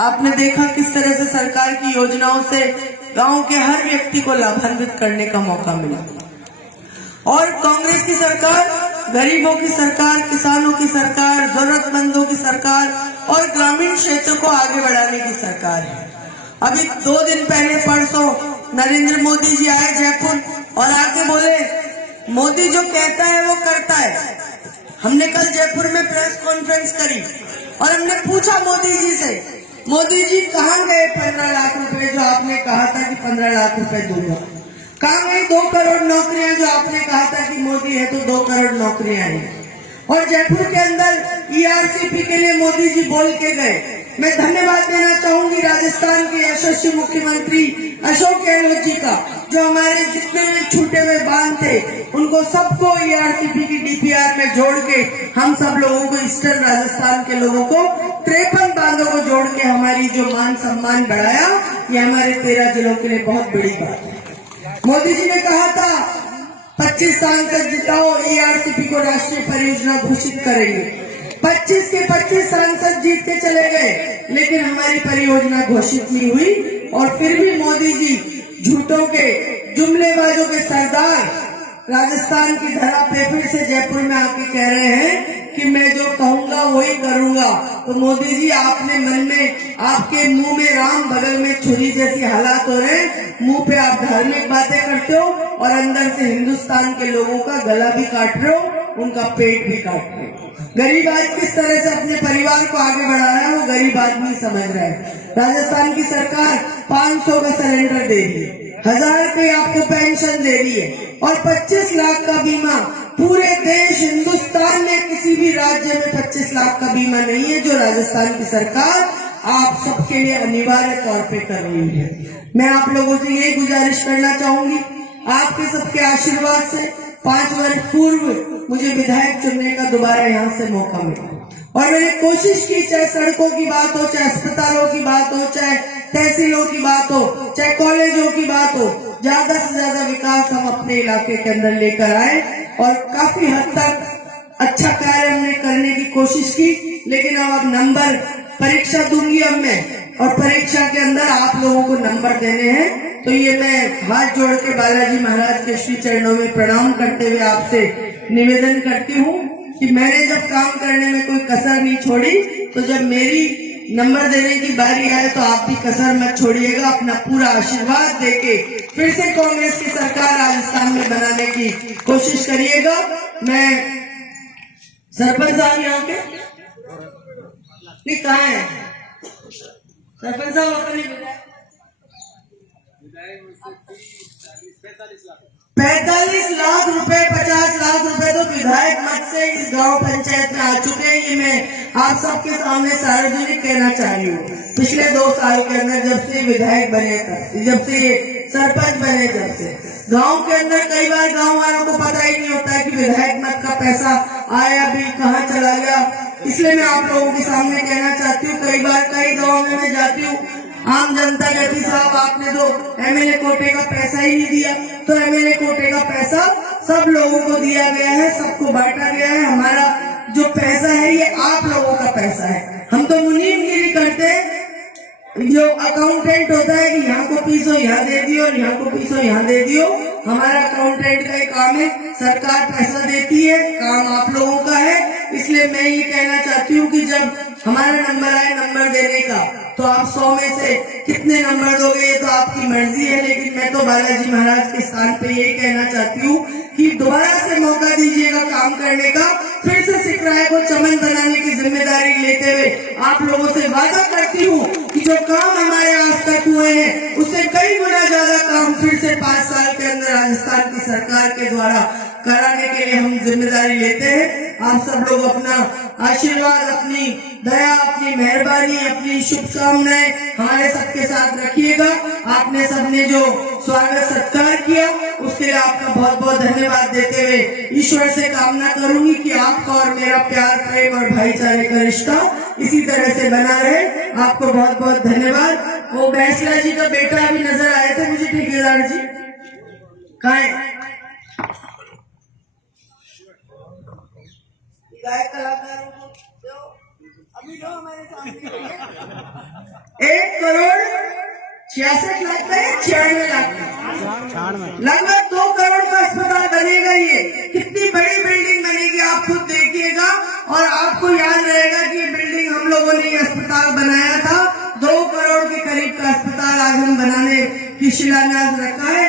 आपने देखा किस तरह से सरकार की योजनाओं से गांव के हर व्यक्ति को लाभान्वित करने का मौका मिला। और कांग्रेस की सरकार गरीबों की सरकार, किसानों की सरकार, जरूरतमंदों की सरकार और ग्रामीण क्षेत्र को आगे बढ़ाने की सरकार है। अभी 2 दिन पहले परसों नरेंद्र मोदी जी आए जयपुर और आके बोले मोदी जो कहता है वो करता है। हमने कल जयपुर में प्रेस कॉन्फ्रेंस करी और हमने पूछा मोदी जी से, मोदी जी कहाँ गए 15 लाख रुपए जो आपने कहा था कि 15 लाख रुपए दूंगा? कहाँ गई 2 करोड़ नौकरियां जो आपने कहा था कि मोदी है तो 2 करोड़ नौकरियां हैं? और जयपुर के अंदर ईआरसीपी के लिए मोदी जी बोल के गए। मैं धन्यवाद देना चाहूंगी राजस्थान के यशस्वी मुख्यमंत्री अशोक गहलोत जी का, जो हमारे जितने भी छूटे हुए बांध थे उनको सबको ईआरसीपी की डीपीआर में जोड़ के हम सब लोगों को, ईस्टर्न राजस्थान के लोगों को 53 बांधों को जोड़ के हमारी जो मान सम्मान बढ़ाया, ये हमारे 13 जिलों के लिए बहुत बड़ी बात है। मोदी जी ने कहा था 25 सांसद जिताओ, ईआरसीपी को राष्ट्रीय परियोजना घोषित करेंगे। 25 के 25 सांसद जीत के चले गए, लेकिन हमारी परियोजना घोषित नहीं हुई। और फिर भी मोदी जी झूठों के, जुमलेबाजों के सरदार राजस्थान की धरा पे फिर से जयपुर में आके कह रहे हैं कि मैं जो कहूंगा वही करूंगा। तो मोदी जी, आपने मन में, आपके मुंह में राम, बगल में छुरी जैसी हालात हो रहे हैं। मुंह पे आप धार्मिक बातें करते हो और अंदर से हिंदुस्तान के लोगों का गला भी काट रहे हो, उनका पेट भी काट रहे हो। गरीब आज किस तरह से अपने परिवार को आगे बढ़ा रहा है वो गरीब आदमी समझ रहा है। राजस्थान की सरकार 500 का सिलेंडर दे रही है, 1000 रुपए आपको पेंशन दे रही है और 25 लाख का बीमा। पूरे देश हिंदुस्तान में किसी भी राज्य में 25 लाख का बीमा नहीं है, जो राजस्थान की सरकार आप सबके लिए अनिवार्य तौर पे कर रही है। मैं आप लोगों से यही गुजारिश करना चाहूंगी, आपके सबके आशीर्वाद से 5 वर्ष पूर्व मुझे विधायक चुनने का दोबारा यहाँ से मौका मिला और मैंने कोशिश की, चाहे सड़कों की बात हो, चाहे अस्पतालों की बात हो, चाहे तहसीलों की बात हो, चाहे कॉलेजों की बात हो, ज्यादा से ज्यादा विकास हम अपने इलाके के अंदर लेकर आए और काफी हद तक अच्छा कार्य हमने करने की कोशिश की। लेकिन अब नंबर, परीक्षा दूंगी अब मैं, और परीक्षा के अंदर आप लोगों को नंबर देने हैं। तो ये मैं हाथ जोड़ के बालाजी महाराज के श्री चरणों में प्रणाम करते हुए आपसे निवेदन करती हूँ कि मैंने जब काम करने में कोई कसर नहीं छोड़ी, तो जब मेरी नंबर देने की बारी आए तो आप भी कसर मत छोड़िएगा। अपना पूरा आशीर्वाद देके फिर से कांग्रेस की सरकार राजस्थान में बनाने की कोशिश करिएगा। मैं सरपंच साहब यहाँ के नहीं, कहाँ है सरपंच साहब? अपने 45 लाख रुपए, 50 लाख रुपए तो विधायक मत से इस गांव पंचायत में आ चुके हैं। ये मैं आप सबके सामने सार्वजनिक कहना चाह रही हूँ। पिछले 2 साल के अंदर जब से विधायक बने, जब से ये सरपंच बने, जब से गांव के अंदर कई बार गांव वालों को पता ही नहीं होता है कि विधायक मत का पैसा आया भी कहाँ चला गया। इसलिए मैं आप लोगों के सामने कहना चाहती हूँ, कई बार कई गाँव में मैं जाती हूँ, आम जनता कहती साहब आपने तो एमएलए कोटे का पैसा ही नहीं दिया। तो एमएलए कोटे का पैसा सब लोगों को दिया गया है, सबको बांटा गया है। हमारा जो पैसा है ये आप लोगों का पैसा है। हम तो मुनीमगिरी करते हैं, जो अकाउंटेंट होता है कि यहाँ को पीसो यहाँ दे दियो और यहाँ को पीसो यहाँ दे दियो। हमारा अकाउंटेंट का एक काम है, सरकार पैसा देती है, काम आप लोगों का है। इसलिए मैं ये कहना चाहती हूँ कि जब हमारा नंबर आए नंबर देने का, तो आप 100 में से कितने नंबर दोगे ये तो आपकी मर्जी है। लेकिन मैं तो बालाजी महाराज के स्थान पे ये कहना चाहती हूँ कि दोबारा से मौका दीजिएगा काम करने का। फिर से सिकराय को चमन बनाने की जिम्मेदारी लेते हुए आप लोगों से वादा करती हूँ कि जो काम हमारे आज तक हुए हैं उससे कई गुना ज्यादा काम फिर से 5 साल के अंदर राजस्थान की सरकार के द्वारा कराने के लिए हम जिम्मेदारी लेते हैं। आप सब लोग अपना आशीर्वाद, अपनी दया, अपनी मेहरबानी, अपनी शुभकामनाएं हमारे सबके साथ रखिएगा। आपने सबने जो स्वागत सत्कार किया उसके लिए आपका बहुत बहुत धन्यवाद देते हुए ईश्वर से कामना करूंगी कि आपका और मेरा प्यार, प्रेम और भाईचारे का रिश्ता इसी तरह से बना रहे। आपको बहुत बहुत धन्यवाद। वो बैसला जी का बेटा अभी नजर आए थे मुझे, ठेकेदार जी कहाँ है? गायक कलाकारों को 1,66,00,000 का है, 96 लाख का, लगभग 2 करोड़ का अस्पताल बनेगा। ये कितनी बड़ी बिल्डिंग बनेगी आप खुद देखिएगा। और आपको याद रहेगा कि ये बिल्डिंग हम लोगों ने अस्पताल बनाया था, 2 करोड़ के करीब का अस्पताल आज हम बनाने की शिलान्यास रखा है।